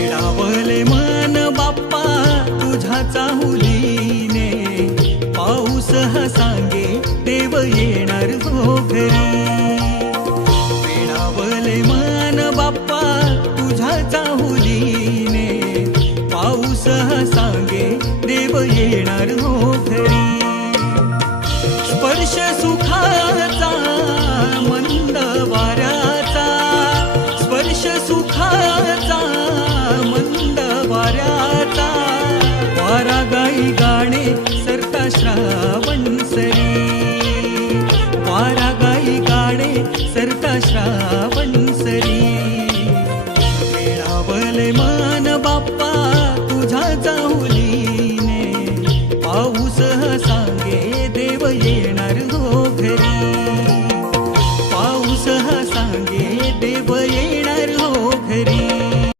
वेडावले मन बाप्पा तुझ्या चाहुलीने, पाऊस हा सांगे देव येणार हो घरी. वेडावले मन बाप्पा तुझ्या चाहुलीने, पाऊस हा सांगे देव येणार हो घरी. स्पर्श सुखाचा मंद वाऱ्याचा, स्पर्श सुखाचा मंद वाऱ्याचा, वारा गाई गाणे सरता श्रावण सरी, वारा गाई गाणे सरता श्रावण सरी. वेडावले मन